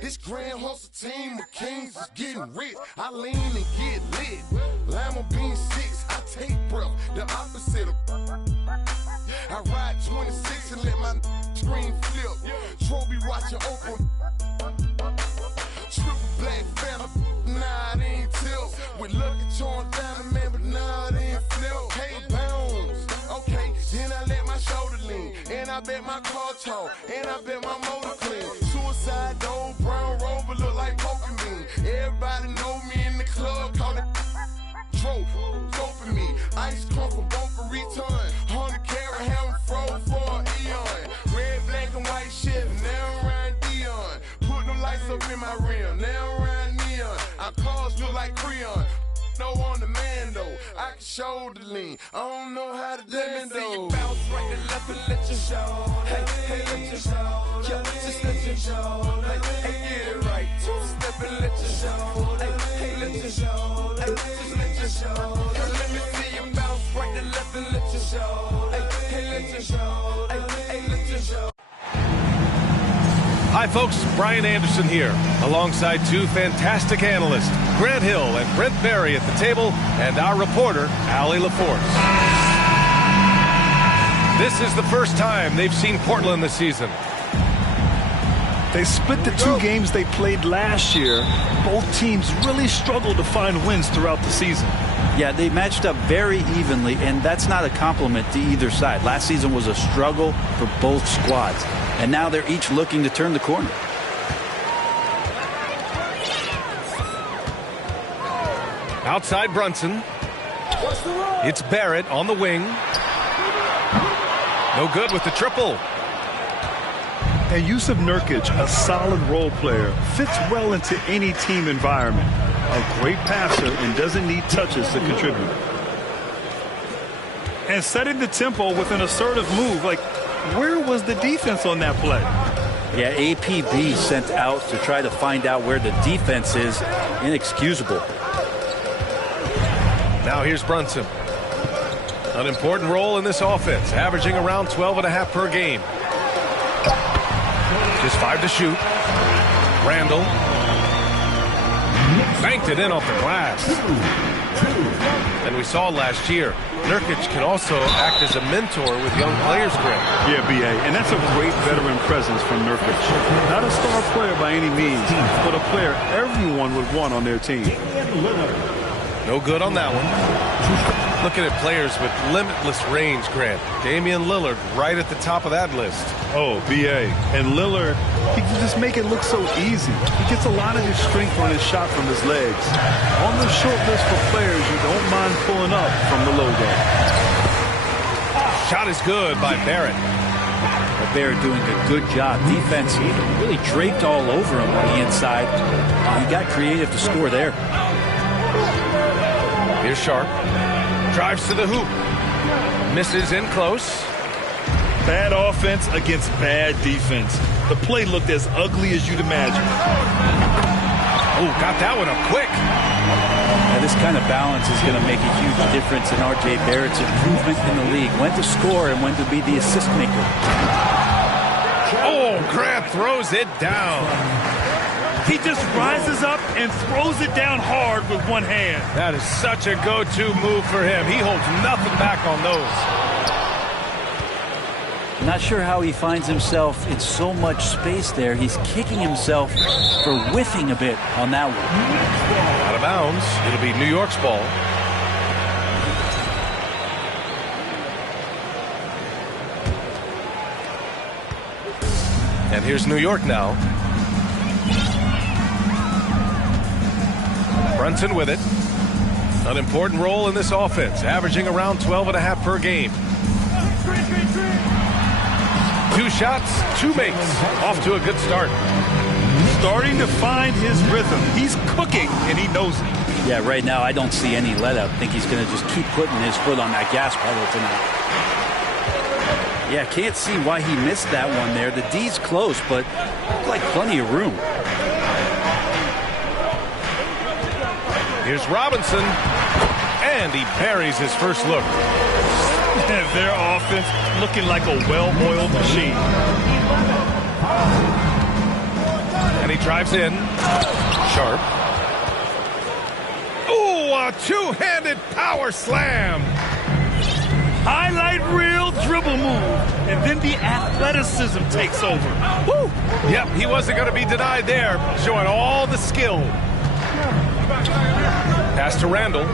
This grand hustle team of kings is getting rich. I lean and get lit. Lima bean 6, I take breath. The opposite of. I ride 26 and let my screen flip. Trophy watching open. Triple black phantom. Nah, it ain't tilt. With Lucky Charms down, man, but nah, it ain't flip. Hey, bounce. Okay, then I let my shoulder lean. And I bet my car talk. And I bet my motor clean. Suicide door, brown rover look like Pokemon. Everybody know me in the club, call it Tro. Scoping me. Ice crumple, bumper return. 100 carat hammer froze for an eon. Red, black, and white shit, now around Dion. Put them lights up in my rim, now around neon. Our cars look like Creon. No on the man though, I can shoulder lean. I don't know how to dance though. Bounce right and left and let you show. Hey, hey, let you show. Yeah, just let you show. Hey, hey, get it right. Two-step and let you show. Hey, hey, let you show. Hey, just let you show. Let me see you bounce right and left and let you show. Hey, hey, let you show. Hey, hey, let you show. Hi folks, Brian Anderson here, alongside two fantastic analysts, Grant Hill and Brent Barry at the table, and our reporter, Allie LaForce. This is the first time they've seen Portland this season. They split the two games they played last year. Both teams really struggled to find wins throughout the season. Yeah, they matched up very evenly, and that's not a compliment to either side. Last season was a struggle for both squads, and now they're each looking to turn the corner. Outside Brunson. It's Barrett on the wing. No good with the triple. And Yusuf Nurkic, a solid role player, fits well into any team environment. A great passer and doesn't need touches to contribute. And setting the tempo with an assertive move. Like, where was the defense on that play? Yeah, APB sent out to try to find out where the defense is. Inexcusable. Now here's Brunson. An important role in this offense, averaging around 12.5 per game. Just 5 to shoot. Randall. Banked it in off the glass. And we saw last year, Nurkic can also act as a mentor with young players, Grant. Yeah, B.A., and that's a great veteran presence from Nurkic. Not a star player by any means, but a player everyone would want on their team. No good on that one. Looking at players with limitless range, Grant. Damian Lillard right at the top of that list. Oh, B.A. And Lillard, he can just make it look so easy. He gets a lot of his strength on his shot from his legs. On the short list for players you don't mind pulling up from the logo. Shot is good by Barrett. Well, Barrett doing a good job. Defense really draped all over him on the inside. He got creative to score there. Here's Sharp. Drives to the hoop. Misses in close. Bad offense against bad defense. The play looked as ugly as you'd imagine. Oh, got that one up quick. Now, this kind of balance is going to make a huge difference in R.J. Barrett's improvement in the league. When to score and when to be the assist maker. Oh, Grant throws it down. He just rises up and throws it down hard with one hand. That is such a go-to move for him. He holds nothing back on those. Not sure how he finds himself in so much space there. He's kicking himself for whiffing a bit on that one. Out of bounds. It'll be New York's ball. And here's New York now. Brunson with it. An important role in this offense, averaging around 12.5 per game. 2 shots, 2 makes. Off to a good start. Starting to find his rhythm. He's cooking, and he knows it. Yeah, right now I don't see any let up. I think he's going to just keep putting his foot on that gas pedal tonight. Yeah, can't see why he missed that one there. The D's close, but looked like plenty of room. Here's Robinson, and he buries his first look. Their offense looking like a well-oiled machine. And he drives in. Sharp. Ooh, a two-handed power slam. Highlight reel dribble move, and then the athleticism takes over. Woo! Yep, he wasn't going to be denied there, showing all the skill. Pass to Randall.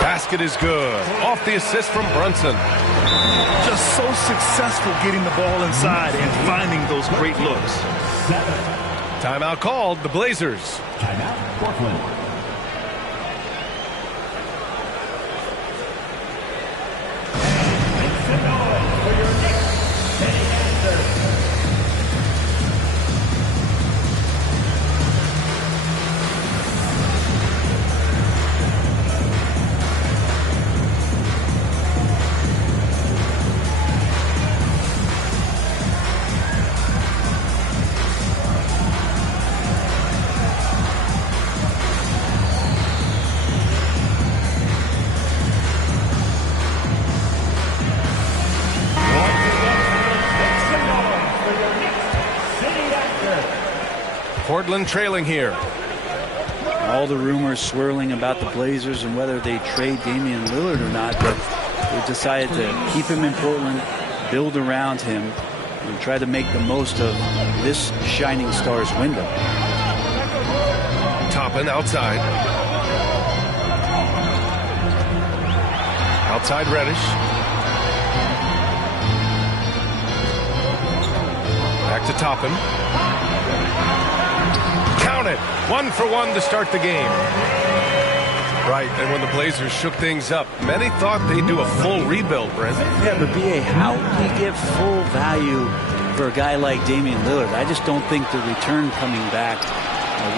Basket is good. Off the assist from Brunson. Just so successful getting the ball inside and finding those great looks. Timeout called, the Blazers. Timeout, Portland. Portland trailing here. All the rumors swirling about the Blazers and whether they trade Damian Lillard or not, but they decided to keep him in Portland, build around him, and try to make the most of this shining star's window. Toppin outside. Outside Reddish. Back to Toppin. Count it. 1 for 1 to start the game. Right, and when the Blazers shook things up, many thought they'd do a full rebuild, Brent. Yeah, but B.A., how can you give full value for a guy like Damian Lillard? I just don't think the return coming back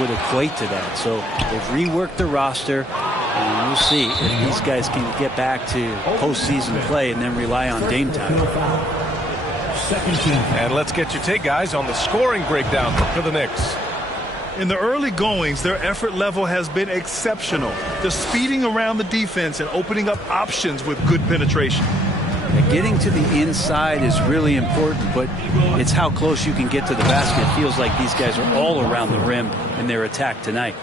would equate to that. So they've reworked the roster, and we'll see if these guys can get back to postseason play and then rely on Dame time. And let's get your take, guys, on the scoring breakdown for the Knicks. In the early goings, their effort level has been exceptional. They're speeding around the defense and opening up options with good penetration. Getting to the inside is really important, but it's how close you can get to the basket. It feels like these guys are all around the rim in their attack tonight.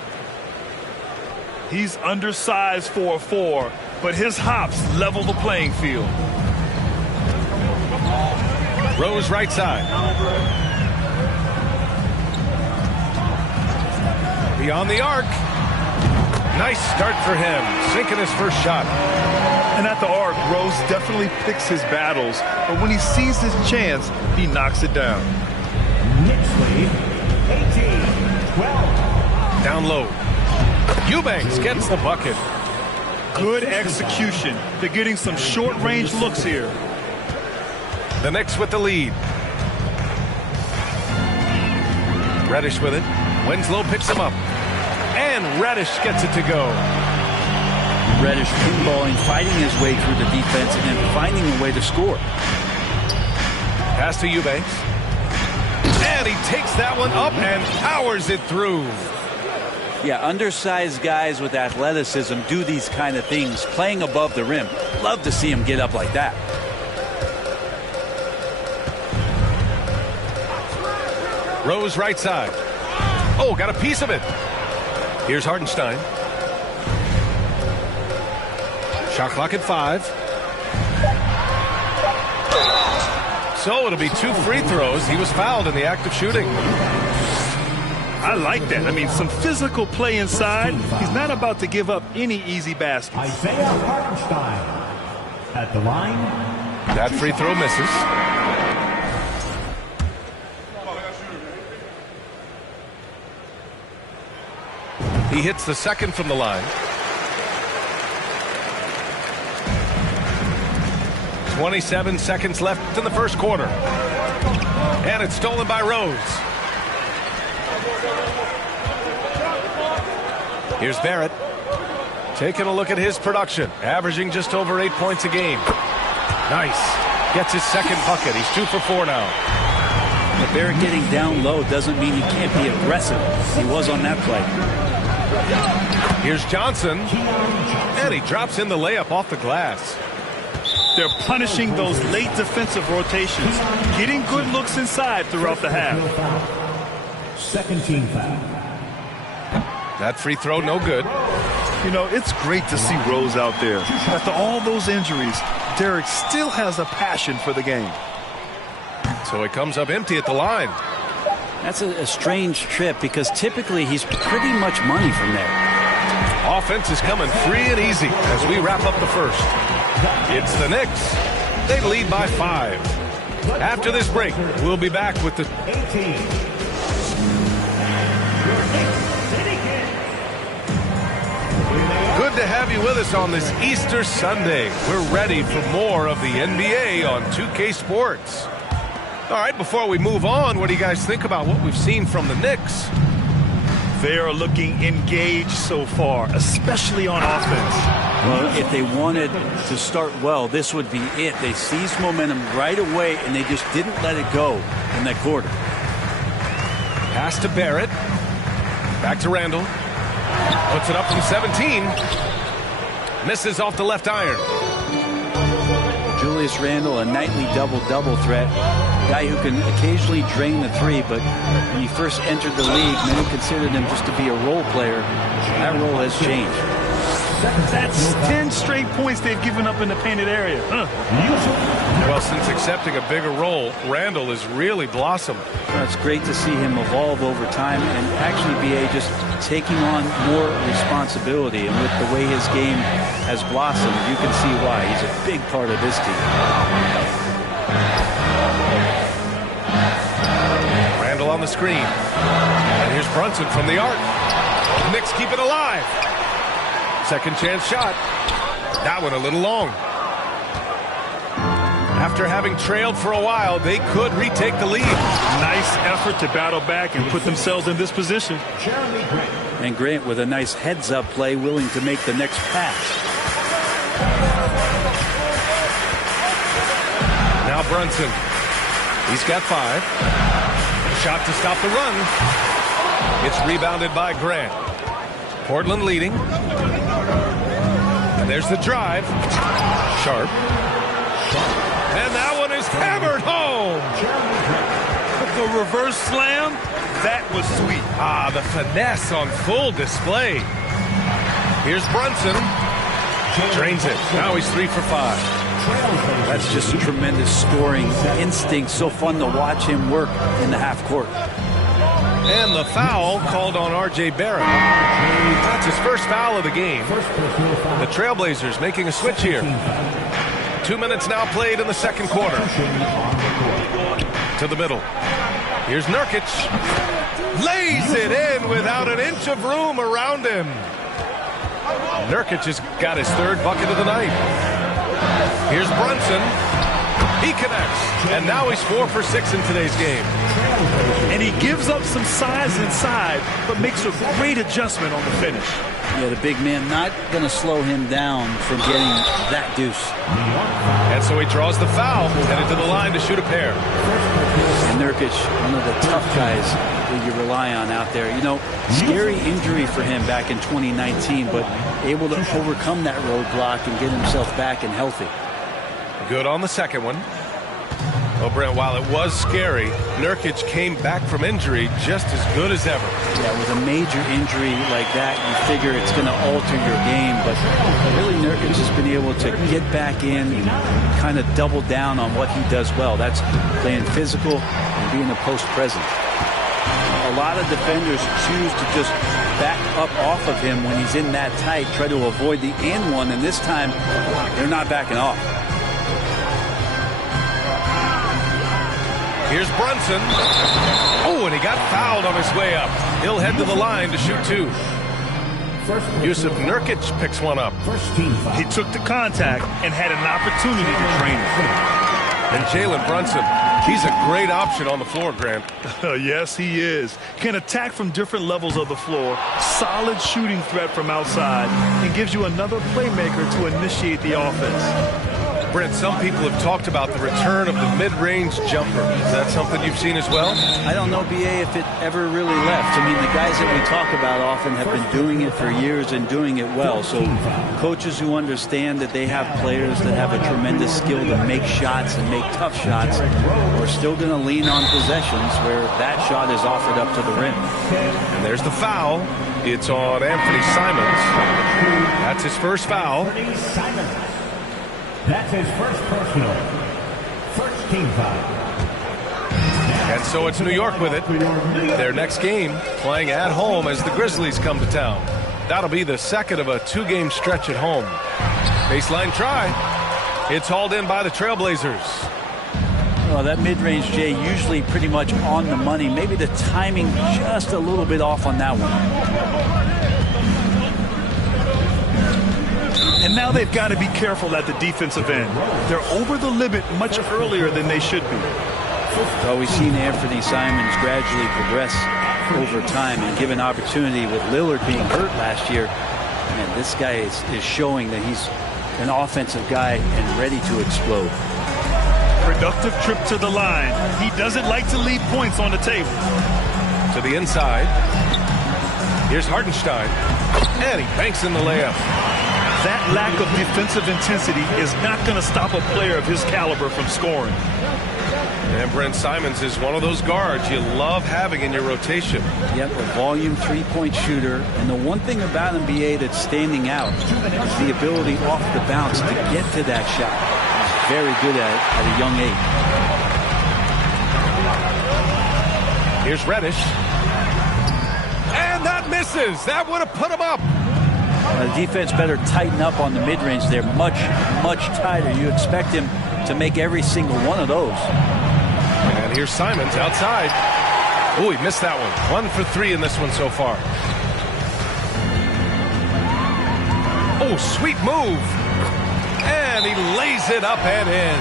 He's undersized for a 4, but his hops level the playing field. Rose right side. Beyond the arc. Nice start for him, sinking his first shot. And at the arc, Rose definitely picks his battles, but when he sees his chance, he knocks it down. Knicks lead, 18-12. Down low. Eubanks gets the bucket. Good execution. They're getting some short-range looks here. The Knicks with the lead. Reddish with it. Winslow picks him up. And Reddish gets it to go. Reddish pinballing, fighting his way through the defense, and then finding a way to score. Pass to Eubanks. And he takes that one up and powers it through. Yeah, undersized guys with athleticism do these kind of things, playing above the rim. Love to see him get up like that. Rose right side. Oh, got a piece of it. Here's Hartenstein. Shot clock at 5. So it'll be 2 free throws. He was fouled in the act of shooting. I like that. I mean, some physical play inside. He's not about to give up any easy baskets. Isaiah Hartenstein at the line. That free throw misses. He hits the second from the line. 27 seconds left in the first quarter. And it's stolen by Rose. Here's Barrett. Taking a look at his production. Averaging just over 8 points a game. Nice. Gets his second bucket. He's 2 for 4 now. But Barrett getting down low doesn't mean he can't be aggressive. He was on that play. Here's Johnson. And he drops in the layup off the glass. They're punishing those late defensive rotations, getting good looks inside throughout the half. Second team foul. That free throw, no good. You know, it's great to see Rose out there. After all those injuries, Derek still has a passion for the game. So it comes up empty at the line. That's a strange trip because typically he's pretty much money from there. Offense is coming free and easy as we wrap up the first. It's the Knicks. They lead by 5. After this break, we'll be back with the 18. Good to have you with us on this Easter Sunday. We're ready for more of the NBA on 2K Sports. All right, before we move on, what do you guys think about what we've seen from the Knicks? They are looking engaged so far, especially on offense. Well, if they wanted to start well, this would be it. They seized momentum right away, and they just didn't let it go in that quarter. Pass to Barrett. Back to Randall. Puts it up from 17. Misses off the left iron. Julius Randle, a nightly double-double threat. A guy who can occasionally drain the three, but when he first entered the league, many considered him just to be a role player. That role has changed. That's 10 straight points they've given up in the painted area. Well, since accepting a bigger role, Randall has really blossomed. Well, it's great to see him evolve over time and actually be just taking on more responsibility. And with the way his game has blossomed, you can see why. He's a big part of this team. Randall on the screen. And here's Brunson from the arc. The Knicks keep it alive. Second chance shot. That one a little long. After having trailed for a while, they could retake the lead. Nice effort to battle back and put themselves in this position. And Grant with a nice heads-up play, willing to make the next pass. Now Brunson. He's got 5. Shot to stop the run. It's rebounded by Grant. Portland leading. And there's the drive. Sharp. And that one is hammered home. The reverse slam, that was sweet. Ah, the finesse on full display. Here's Brunson. Drains it. Now he's 3 for 5. That's just tremendous scoring instinct. So fun to watch him work in the half court. And the foul called on R.J. Barrett. That's his first foul of the game. The Trailblazers making a switch here. 2 minutes now played in the second quarter. To the middle. Here's Nurkic. Lays it in without an inch of room around him. Nurkic has got his 3rd bucket of the night. Here's Brunson. He connects. And now he's 4 for 6 in today's game. And he gives up some size inside, but makes a great adjustment on the finish. Yeah, the big man not going to slow him down from getting that deuce. And so he draws the foul, headed to the line to shoot a pair. And Nurkic, one of the tough guys that you rely on out there. You know, scary injury for him back in 2019, but able to overcome that roadblock and get himself back and healthy. Good on the second one. Well, Brent, while it was scary, Nurkic came back from injury just as good as ever. Yeah, with a major injury like that, you figure it's going to alter your game. But really, Nurkic has been able to get back in and kind of double down on what he does well. That's playing physical and being a post presence. A lot of defenders choose to just back up off of him when he's in that tight, try to avoid the and one, and this time they're not backing off. Here's Brunson. Oh, and he got fouled on his way up. He'll head to the line to shoot 2. Yusuf Nurkic picks one up. He took the contact and had an opportunity to drain it. And Jalen Brunson, he's a great option on the floor, Grant. Yes, he is. Can attack from different levels of the floor. Solid shooting threat from outside. And gives you another playmaker to initiate the offense. Brent, some people have talked about the return of the mid-range jumper. Is that something you've seen as well? I don't know, BA, if it ever really left. I mean, the guys that we talk about often have been doing it for years and doing it well. So coaches who understand that they have players that have a tremendous skill to make shots and make tough shots are still going to lean on possessions where that shot is offered up to the rim. And there's the foul. It's on Anthony Simons. That's his first foul. That's his first personal. First team foul. And so it's New York with it. Their next game playing at home as the Grizzlies come to town. That'll be the second of a two-game stretch at home. Baseline try. It's hauled in by the Trailblazers. Well, that mid-range, Jay, usually pretty much on the money. Maybe the timing just a little bit off on that one. And now they've got to be careful at the defensive end. They're over the limit much earlier than they should be. Well, we've seen Anthony Simons gradually progress over time and given opportunity with Lillard being hurt last year. Man, this guy is showing that he's an offensive guy and ready to explode. Productive trip to the line. He doesn't like to leave points on the table. To the inside. Here's Hartenstein. And he banks in the layup. That lack of defensive intensity is not going to stop a player of his caliber from scoring. And Brent Simons is one of those guards you love having in your rotation. Yep, a volume three-point shooter. And the one thing about NBA that's standing out is the ability off the bounce to get to that shot. He's very good at it at a young age. Here's Reddish. And that misses. That would have put him up. The defense better tighten up on the mid-range. They're much, much tighter. You expect him to make every single one of those. And here's Simons outside. Oh, he missed that one. 1 for 3 in this one so far. Oh, sweet move. And he lays it up and in.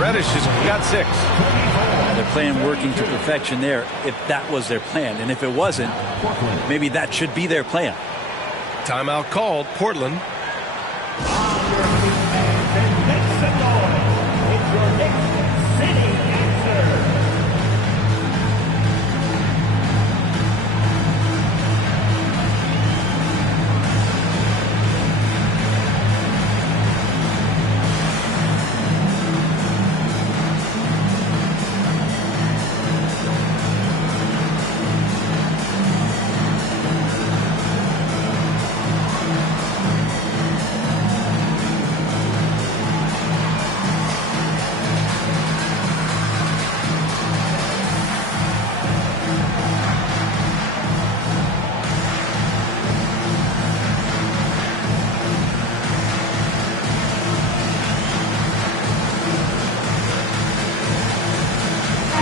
Reddish has got 6. They're playing working to perfection there if that was their plan. And if it wasn't, maybe that should be their plan. Timeout called. Portland.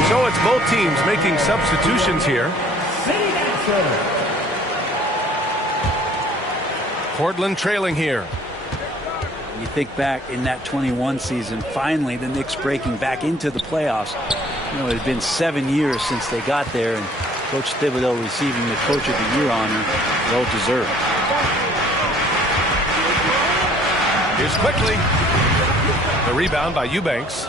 So it's both teams making substitutions here. Portland trailing here. You think back in that 21 season, finally the Knicks breaking back into the playoffs. You know, it had been 7 years since they got there, and Coach Thibodeau receiving the Coach of the Year honor, well deserved. Here's quickly. The rebound by Eubanks.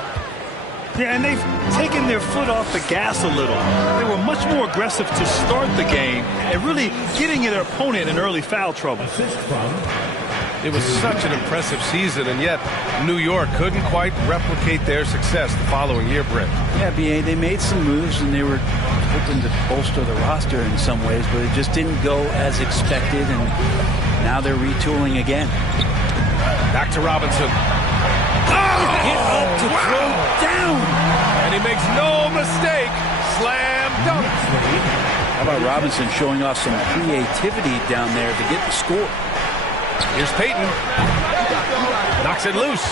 Yeah, and they've taken their foot off the gas a little. They were much more aggressive to start the game and really getting their opponent in early foul trouble. It was such an impressive season, and yet New York couldn't quite replicate their success the following year, Brent. Yeah, BA, they made some moves, and they were hoping to bolster the roster in some ways, but it just didn't go as expected, and now they're retooling again. Back to Robinson. Get up to throw down. And he makes no mistake. Slam dunk. How about Robinson showing off some creativity down there to get the score? Here's Payton. Knocks it loose.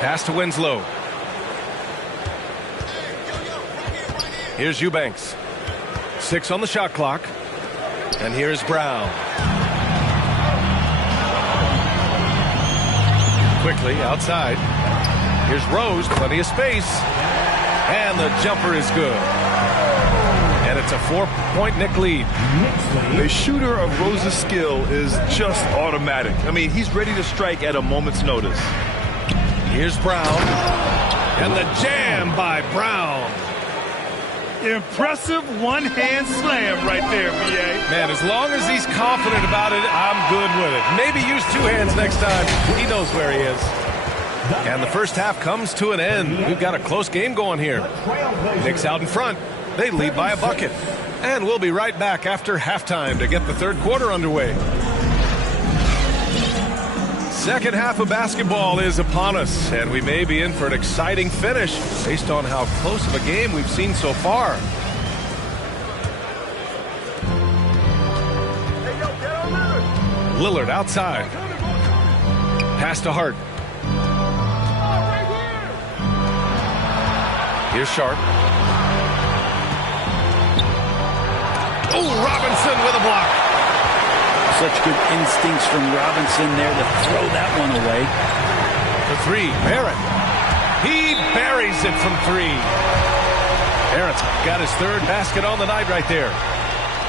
Pass to Winslow. Here's Eubanks. 6 on the shot clock. And here's Brown. Quickly outside. Here's Rose, plenty of space. And the jumper is good. And it's a 4-point Knick lead. A shooter of Rose's skill is just automatic. I mean, he's ready to strike at a moment's notice. Here's Brown. And the jam by Brown. Impressive one-hand slam right there, B.A. Man, as long as he's confident about it, I'm good with it. Maybe use two hands next time. He knows where he is. And the first half comes to an end. We've got a close game going here. Knicks out in front. They lead by a bucket. And we'll be right back after halftime to get the third quarter underway. Second half of basketball is upon us, and we may be in for an exciting finish based on how close of a game we've seen so far. Lillard outside. Pass to Hart. Here's Sharp. Oh, Robinson with a block. Such good instincts from Robinson there to throw that one away. The three, Barrett. He buries it from three. Barrett's got his third basket on the night right there.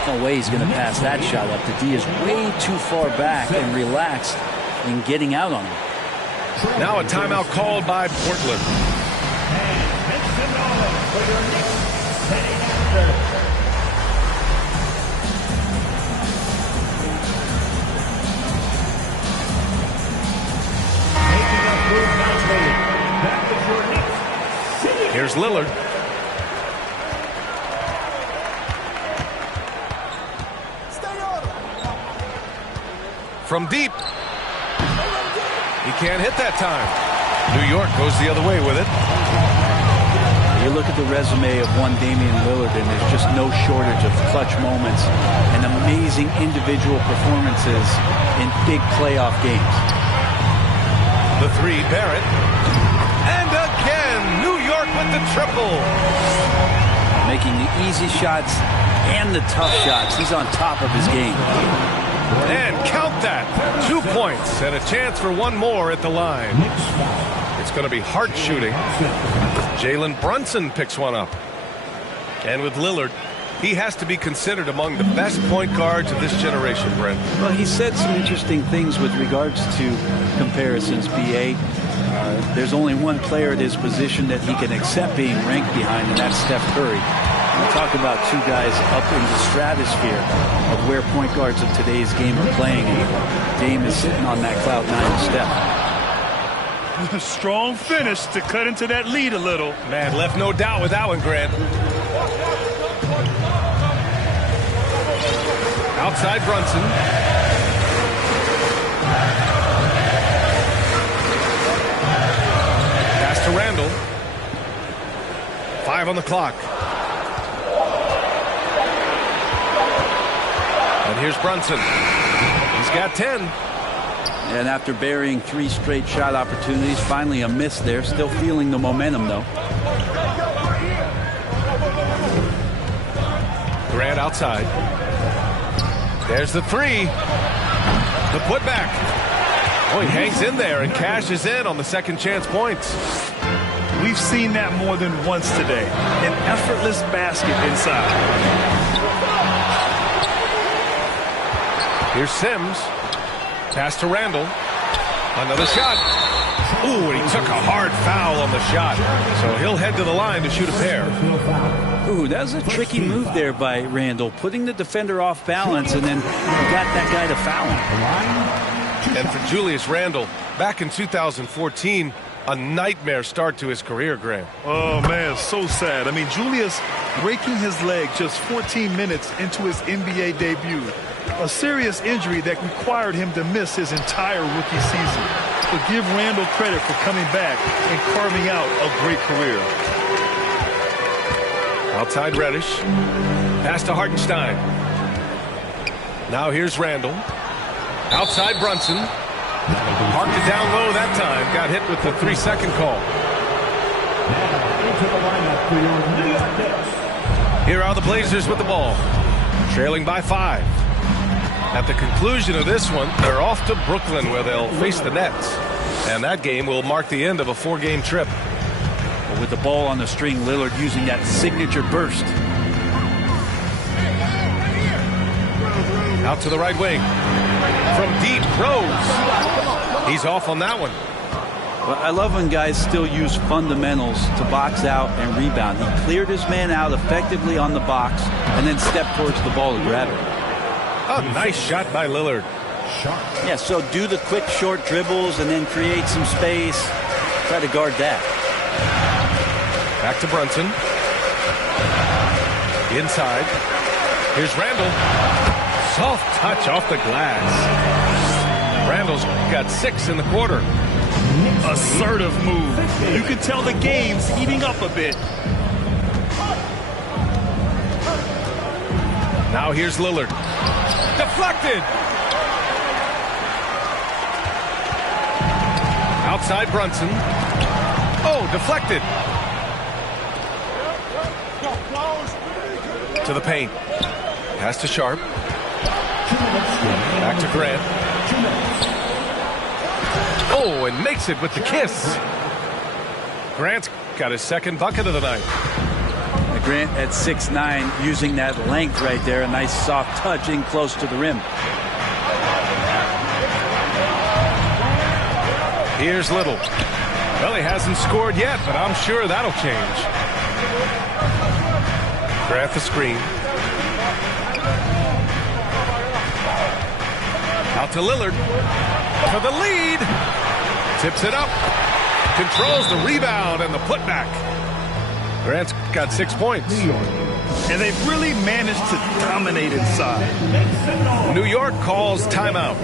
No way he's going to pass that shot up. The D is way too far back and relaxed in getting out on him. Now a timeout called by Portland. Here's Lillard. From deep. He can't hit that time. New York goes the other way with it. You look at the resume of one Damian Lillard, and there's just no shortage of clutch moments and amazing individual performances in big playoff games. The three, Barrett. And again, New York with the triple. Making the easy shots and the tough shots. He's on top of his game. And count that. 2 points and a chance for one more at the line. It's going to be Hart shooting. Jalen Brunson picks one up. And with Lillard, he has to be considered among the best point guards of this generation, Brent. Well, he said some interesting things with regards to comparisons, B.A. There's only one player at his position that he can accept being ranked behind, and that's Steph Curry. We talk about two guys up in the stratosphere of where point guards of today's game are playing, and Dame is sitting on that cloud nine step. Strong finish to cut into that lead a little. Man, left no doubt with that one, Grant. Outside Brunson. Pass to Randall. 5 on the clock. And here's Brunson. He's got 10. And after burying 3 straight shot opportunities, finally a miss there. Still feeling the momentum, though. Grant outside. There's the three. The putback. Oh, he hangs in there and cashes in on the second chance points. We've seen that more than once today. An effortless basket inside. Here's Sims. Pass to Randall. Another shot. Ooh, and he took a hard foul on the shot. So he'll head to the line to shoot a pair. Ooh, that was a tricky move there by Randall, putting the defender off balance and then got that guy to foul him. And for Julius Randle, back in 2014, a nightmare start to his career, Grant. Oh, man, so sad. I mean, Julius breaking his leg just 14 minutes into his NBA debut. A serious injury that required him to miss his entire rookie season. But give Randall credit for coming back and carving out a great career. Outside Reddish. Pass to Hartenstein. Now here's Randall. Outside Brunson. Parked it down low that time. Got hit with the 3-second call. Here are the Blazers with the ball. Trailing by 5. At the conclusion of this one, they're off to Brooklyn where they'll face the Nets. And that game will mark the end of a 4-game trip. With the ball on the string, Lillard using that signature burst. Out to the right wing. From deep, Rose. He's off on that one. Well, I love when guys still use fundamentals to box out and rebound. He cleared his man out effectively on the box and then stepped towards the ball to grab it. Oh, nice shot by Lillard. Yeah, so do the quick short dribbles and then create some space. Try to guard that. Back to Brunson. Inside. Here's Randall. Soft touch off the glass. Randall's got 6 in the quarter. Assertive move. You can tell the game's heating up a bit. Now here's Lillard. Deflected. Outside Brunson. Oh, deflected. To the paint. Pass to Sharp. Back to Grant. Oh, and makes it with the kiss. Grant's got his second bucket of the night. Grant at 6'9", using that length right there. A nice soft touch in close to the rim. Here's Little. Well, he hasn't scored yet, but I'm sure that'll change. Grant the screen. Out to Lillard. For the lead. Tips it up. Controls the rebound and the putback. Grant's got 6 points. And they've really managed to dominate inside. New York calls timeout.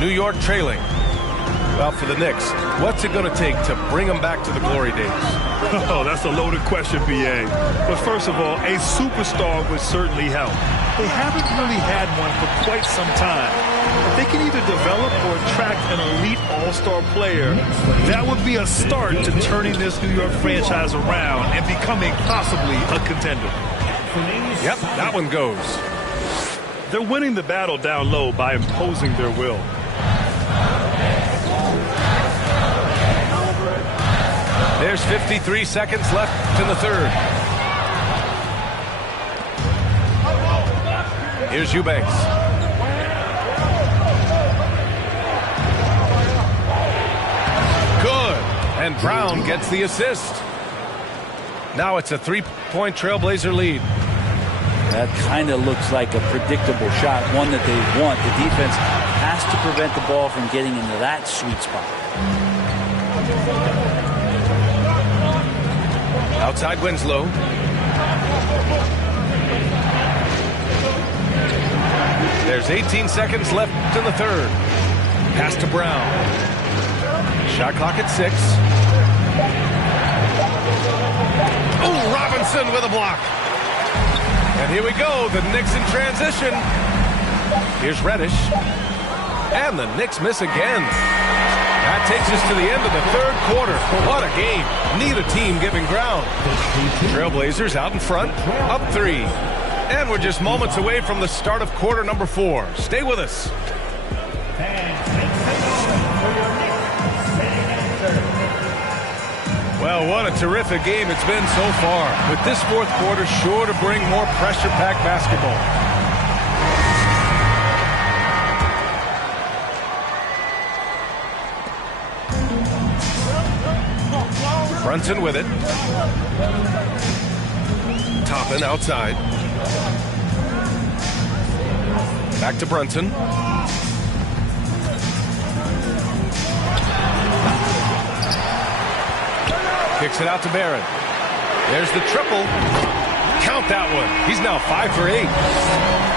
New York trailing. Well, for the Knicks, what's it going to take to bring them back to the glory days? Oh, that's a loaded question, B.A. But first of all, a superstar would certainly help. They haven't really had one for quite some time. If they can either develop or attract an elite all-star player, that would be a start to turning this New York franchise around and becoming possibly a contender. Yep, that one goes. They're winning the battle down low by imposing their will. There's 53 seconds left in the third. Here's Eubanks. Good. And Brown gets the assist. Now it's a 3-point Trailblazer lead. That kind of looks like a predictable shot, one that they want. The defense has to prevent the ball from getting into that sweet spot. Outside Winslow. There's 18 seconds left in the third. Pass to Brown. Shot clock at 6. Oh, Robinson with a block. And here we go, the Knicks in transition. Here's Reddish. And the Knicks miss again. That takes us to the end of the third quarter. What a game. Neither team giving ground. Trailblazers out in front, up 3. And we're just moments away from the start of quarter number 4. Stay with us. Well, what a terrific game it's been so far. With this fourth quarter sure to bring more pressure-packed basketball. Brunson with it. Toppin outside. Back to Brunson. Kicks it out to Barron. There's the triple. Count that one. He's now 5 for 8.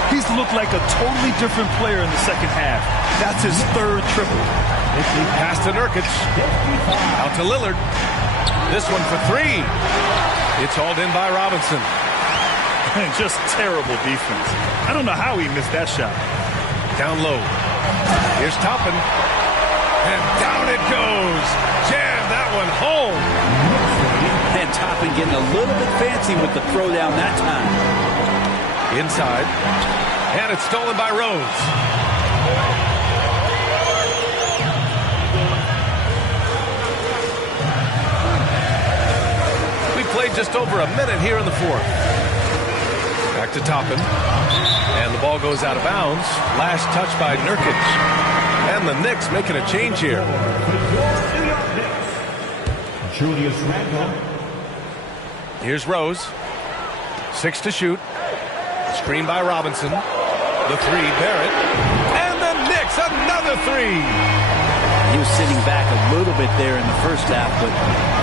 He's looked like a totally different player in the second half. That's his third triple. Pass to Nurkic. Out to Lillard. This one for 3. It's hauled in by Robinson. And just terrible defense. I don't know how he missed that shot. Down low. Here's Toppin. And down it goes. Jam that one home. And Toppin getting a little bit fancy with the throw down that time. Inside. And it's stolen by Rose. We played just over a minute here in the fourth. Back to Toppin. And the ball goes out of bounds. Last touch by Nurkic. And the Knicks making a change here. Julius Randle. Here's Rose. 6 to shoot. Screen by Robinson. The three, Barrett. And the Knicks, another three. He was sitting back a little bit there in the first half, but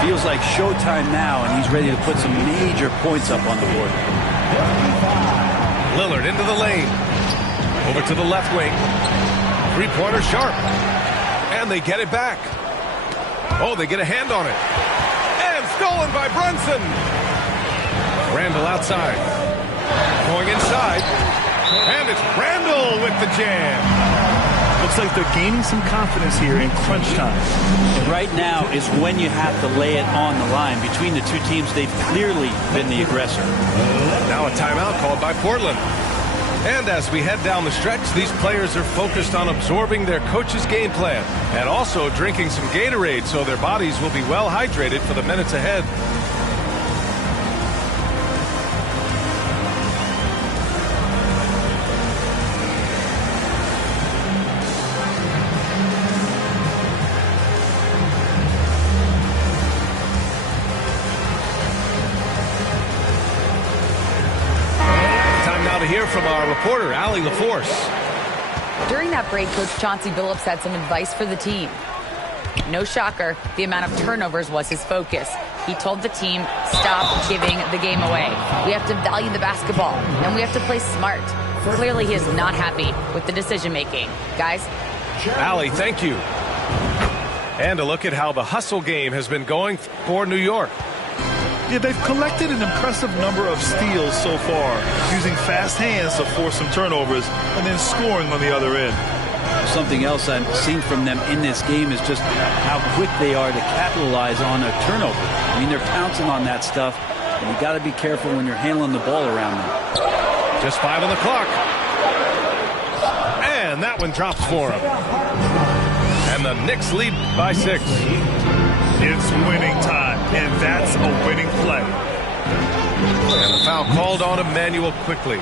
feels like showtime now, and he's ready to put some major points up on the board. Lillard into the lane. Over to the left wing. Three-pointer sharp. And they get it back. Oh, they get a hand on it. And stolen by Brunson. Randall outside. Going inside. And it's Randall with the jam. Looks like they're gaining some confidence here in crunch time. Right now is when you have to lay it on the line. Between the two teams, they've clearly been the aggressor. Now a timeout called by Portland. And as we head down the stretch, these players are focused on absorbing their coach's game plan and also drinking some Gatorade so their bodies will be well hydrated for the minutes ahead. To hear from our reporter, Allie LaForce. During that break, Coach Chauncey Billups had some advice for the team. No shocker, the amount of turnovers was his focus. He told the team, stop giving the game away. We have to value the basketball, and we have to play smart. Clearly, he is not happy with the decision-making. Guys? Allie, thank you. And a look at how the hustle game has been going for New York. Yeah, they've collected an impressive number of steals so far, using fast hands to force some turnovers and then scoring on the other end. Something else I've seen from them in this game is just how quick they are to capitalize on a turnover. I mean, they're pouncing on that stuff, and you got to be careful when you're handling the ball around them. Just 5 on the clock. And that one drops for him. And the Knicks lead by 6. It's winning time, and that's a winning play. And the foul called on Emmanuel quickly.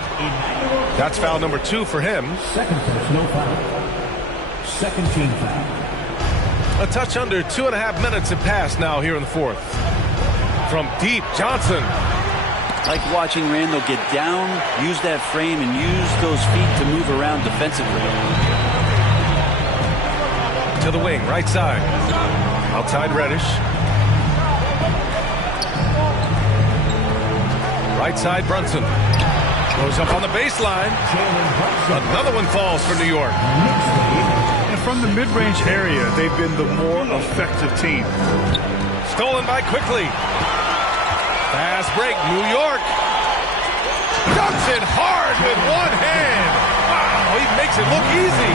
That's foul number 2 for him. Second personal foul. Second team foul. A touch under 2.5 minutes have passed now here in the fourth. From deep, Johnson. Like watching Randall get down, use that frame, and use those feet to move around defensively. To the wing, right side. Outside Reddish. Right side Brunson. Goes up on the baseline. Another one falls for New York. And from the mid-range area, they've been the more effective team. Stolen by Quickly. Fast break, New York. Dunks it hard with one hand. Wow, he makes it look easy.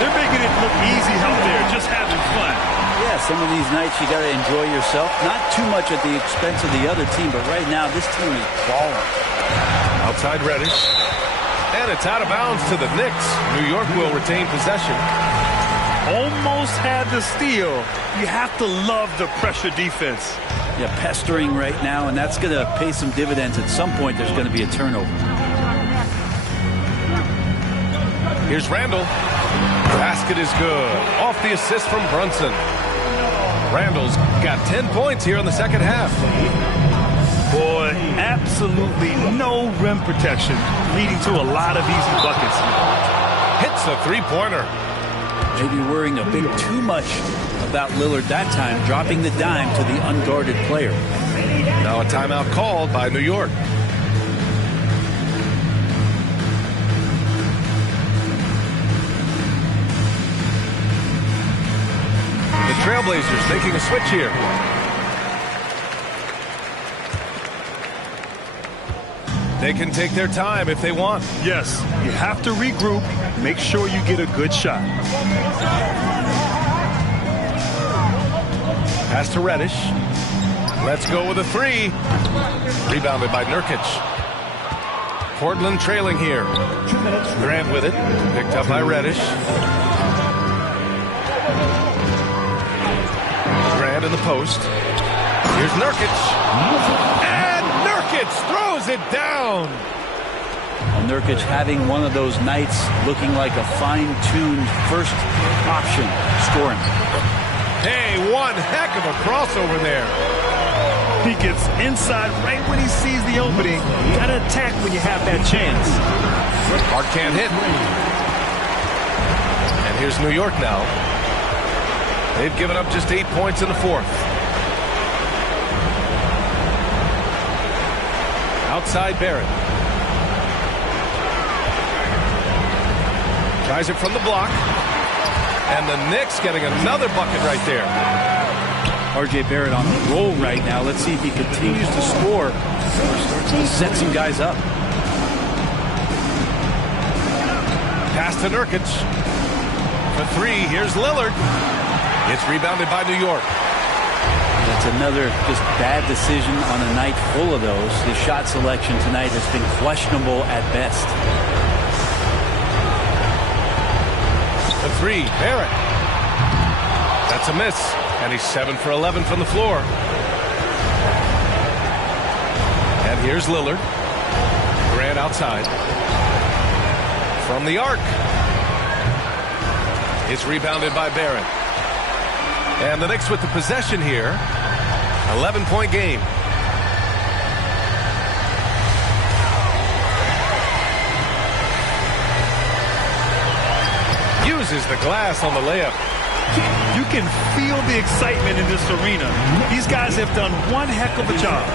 They're making it look easy out there, just having fun. Yeah, some of these nights you got to enjoy yourself. Not too much at the expense of the other team, but right now this team is balling. Outside Reddish. And it's out of bounds to the Knicks. New York will retain possession. Almost had the steal. You have to love the pressure defense. Yeah, pestering right now, and that's going to pay some dividends. At some point, there's going to be a turnover. Here's Randall. Basket is good. Off the assist from Brunson. Randall's got 10 points here in the second half. Boy, absolutely no rim protection, leading to a lot of easy buckets. Hits the three-pointer. Maybe worrying a bit too much about Lillard that time, dropping the dime to the unguarded player. Now a timeout called by New York. The Trailblazers making a switch here. They can take their time if they want. Yes, you have to regroup, make sure you get a good shot. Pass to Reddish. Let's go with a three. Rebounded by Nurkic. Portland trailing here. Grant with it. Picked up by Reddish. Grant in the post. Here's Nurkic. And Nurkic throws it down. Nurkic having one of those nights looking like a fine-tuned first option scoring. Hey, one heck of a crossover there. He gets inside right when he sees the opening. You gotta attack when you have that chance. Hart can't hit. And here's New York now. They've given up just 8 points in the fourth. Outside Barrett. Tries it from the block. And the Knicks getting another bucket right there. R.J. Barrett on the roll right now. Let's see if he continues to score or starts to set some guys up. Pass to Nurkic. For three, here's Lillard. It's rebounded by New York. That's another just bad decision on a night full of those. His shot selection tonight has been questionable at best. The three, Barrett. That's a miss. And he's 7 for 11 from the floor. And here's Lillard. Grant outside. From the arc. It's rebounded by Barrett. And the Knicks with the possession here. 11-point game. Uses the glass on the layup. You can feel the excitement in this arena. These guys have done one heck of a job.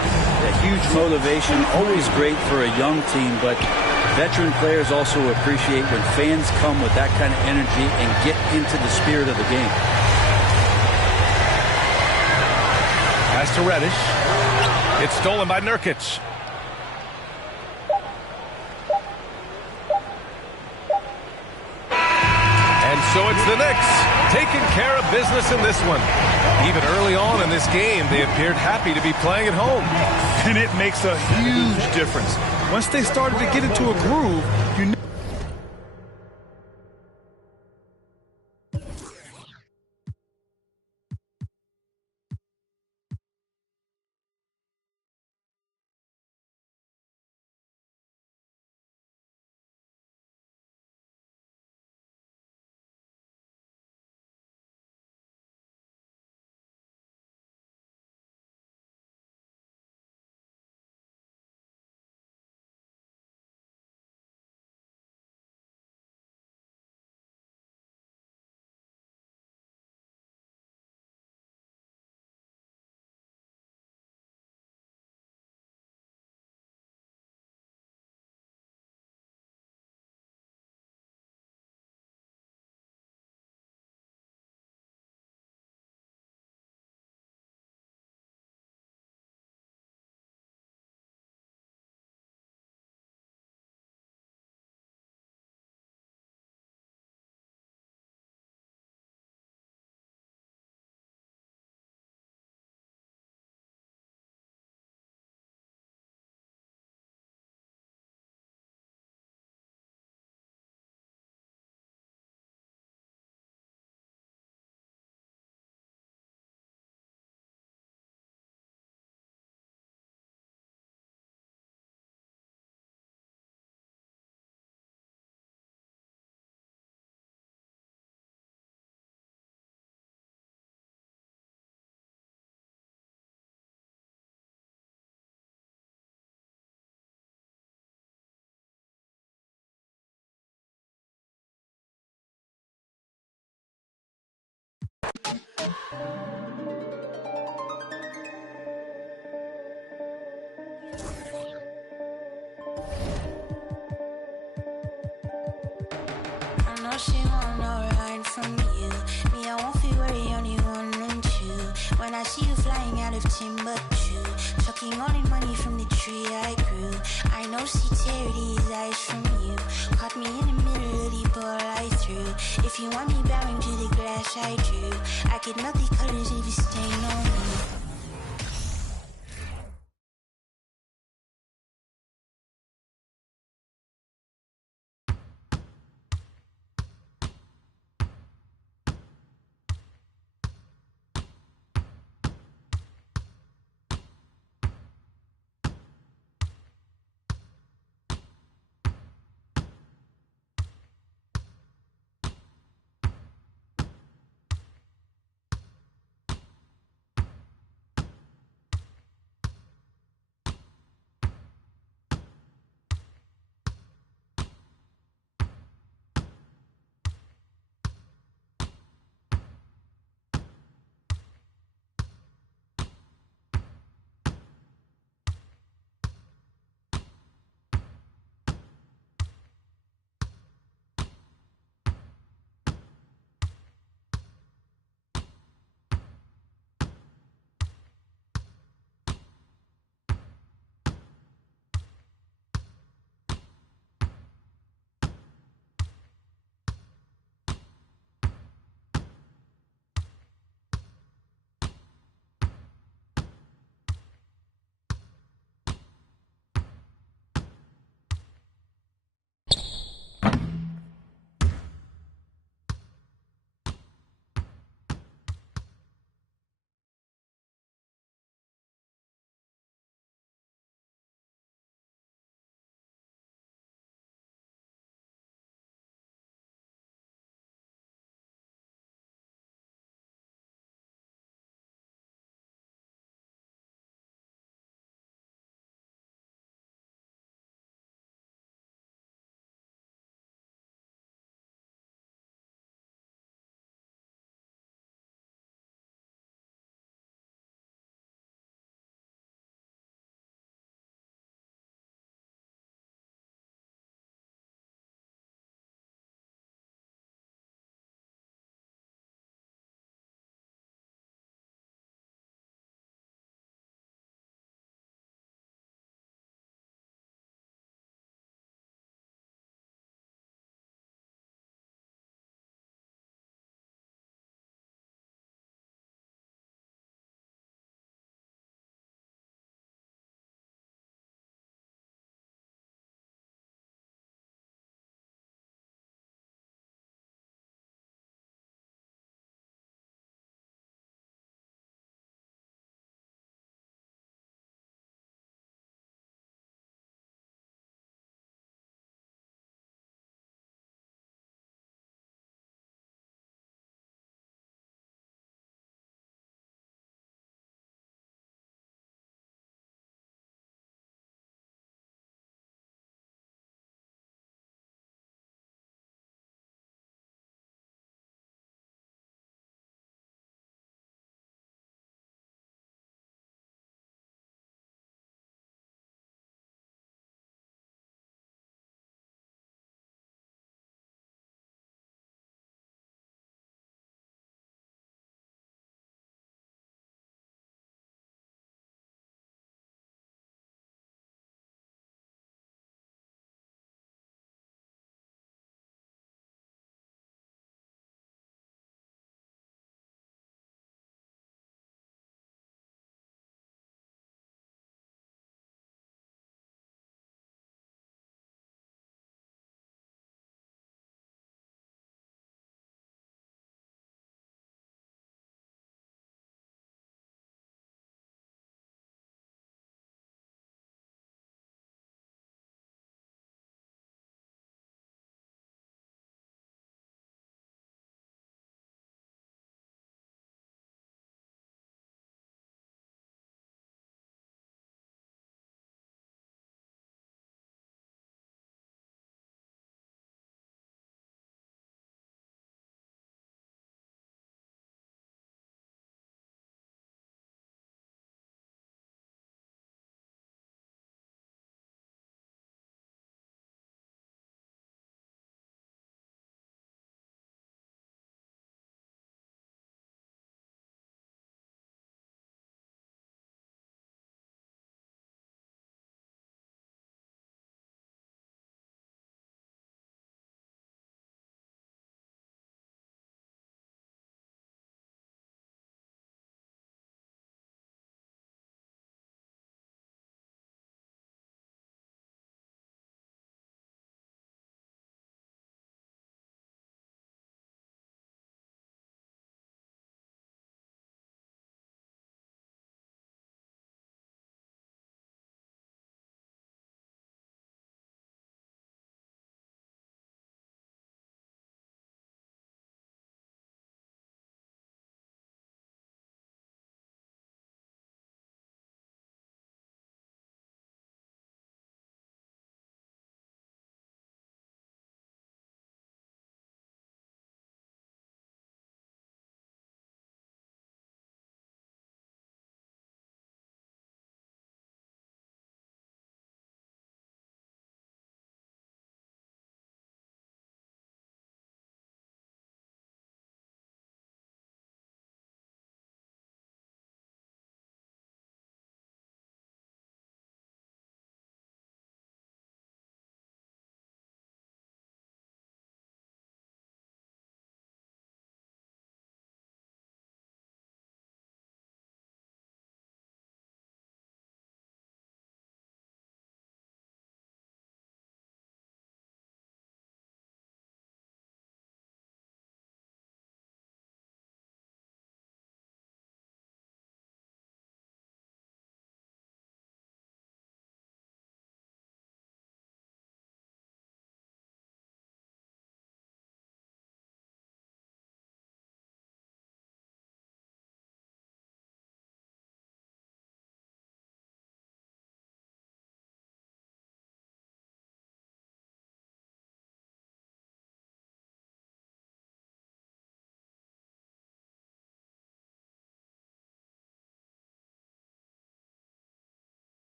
A huge motivation, always great for a young team, but veteran players also appreciate when fans come with that kind of energy and get into the spirit of the game. Pass to Reddish. It's stolen by Nurkic. And so it's the Knicks taking care of business in this one. Even early on in this game, they appeared happy to be playing at home. And it makes a huge difference. Once they started to get into a groove, you know. She want no right from you. Me, I won't feel worry, only one and two. When I see you flying out of Timbuktu, chucking all the money from the tree I grew. I know no see tear these eyes from you. Caught me in the middle of the ball I threw. If you want me bowing to the glass I drew, I could melt the colors if you stain on me.